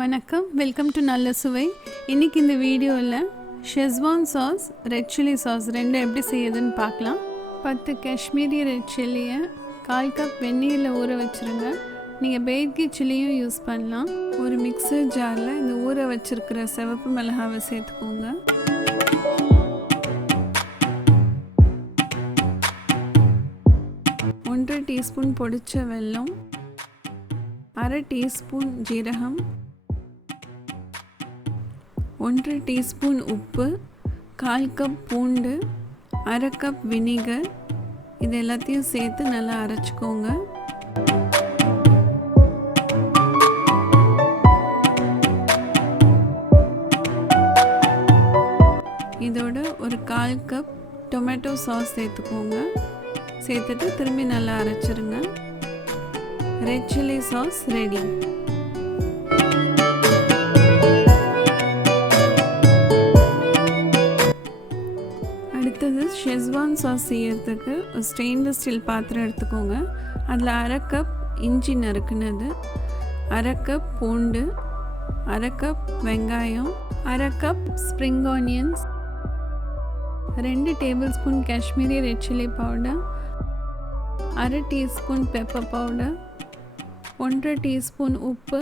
வணக்கம், welcome to நல்ல சுவை. இன்றைக்கி இந்த வீடியோவில் schezwan sauce, red chilli sauce ரெண்டும் எப்படி செய்யுதுன்னு பார்க்கலாம். 10 காஷ்மீரி ரெட் சில்லியை 1/4 கப் வெந்நீரில் ஊற வச்சுருங்க. நீங்கள் பேக்கி சில்லியும் யூஸ் பண்ணலாம். ஒரு மிக்சர் ஜாரில் இந்த ஊற வச்சுருக்கிற சிவப்பு மிளகாவை சேர்த்துக்கோங்க. ஒன்றரை டீஸ்பூன் பொடிச்ச வெல்லம், அரை டீஸ்பூன் ஜீரகம், 1 டீஸ்பூன் உப்பு, 1/4 கப் பூண்டு, அரை கப் வினிகர், இது எல்லாத்தையும் சேர்த்து நல்லா அரைச்சிக்கோங்க. இதோட ஒரு 1/4 கப் டொமேட்டோ சாஸ் சேர்த்துக்கோங்க. சேர்த்துட்டு திரும்பி நல்லா அரைச்சிருங்க. Red chilli sauce ready. அடுத்தது ஷெஸ்வான் சாஸ் செய்யறதுக்கு ஒரு ஸ்டெயின்லெஸ் ஸ்டீல் பாத்திரம் எடுத்துக்கோங்க. அதில் அரை கப் இஞ்சி நறுக்குனது, அரை கப் பூண்டு, அரை கப் வெங்காயம், அரை cup spring onions, 2 table spoon Kashmiri red chilli powder, அரை டீஸ்பூன் பெப்பர் பவுடர், 1/2 டீஸ்பூன் உப்பு,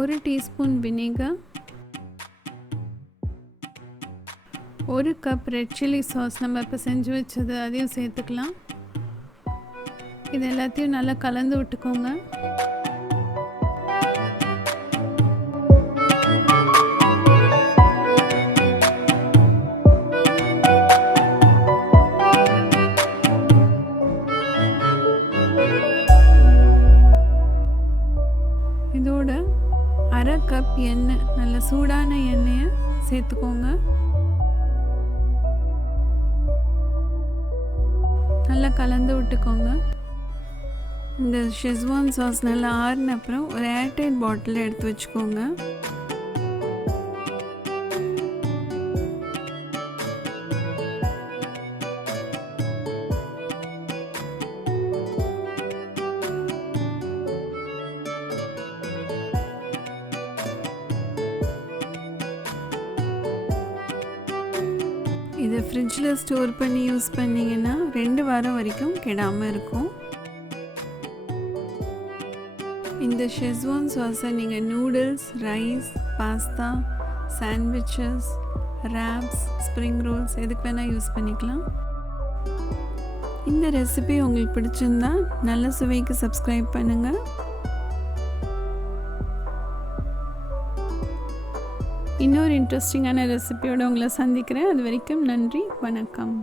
1 teaspoon vinegar, 1 cup red chilli sauce நம்ம இப்போ செஞ்சு வச்சது அதையும் சேர்த்துக்கலாம். இது எல்லாத்தையும் நல்லா கலந்து விட்டுக்கோங்க. இதோட அரை கப் எண்ணெய், நல்ல சூடான எண்ணெயை சேர்த்துக்கோங்க. நல்லா கலந்து விட்டுக்கோங்க. இந்த ஷெஸ்வான் சாஸ் நல்லா ஆறின அப்புறம் ஒரு ஏர்டைட் பாட்டில் எடுத்து வச்சுக்கோங்க. இதை ஃப்ரிட்ஜில் ஸ்டோர் பண்ணி யூஸ் பண்ணிங்கன்னா 2 வாரம் வரைக்கும் கெடாமல் இருக்கும். இந்த ஷெஸ்வான் சாஸை நீங்கள் noodles, rice, pasta, sandwiches, robs, spring Rolle's எதுக்கு வேணால் யூஸ் பண்ணிக்கலாம். இந்த ரெசிபி உங்களுக்கு பிடிச்சிருந்தா நல்ல சுவைக்கு சப்ஸ்கிரைப் பண்ணுங்கள். இன்னொரு இன்ட்ரெஸ்டிங்கான ரெசிபியோடு உங்களை சந்திக்கிறேன். அது வரைக்கும் நன்றி, வணக்கம்.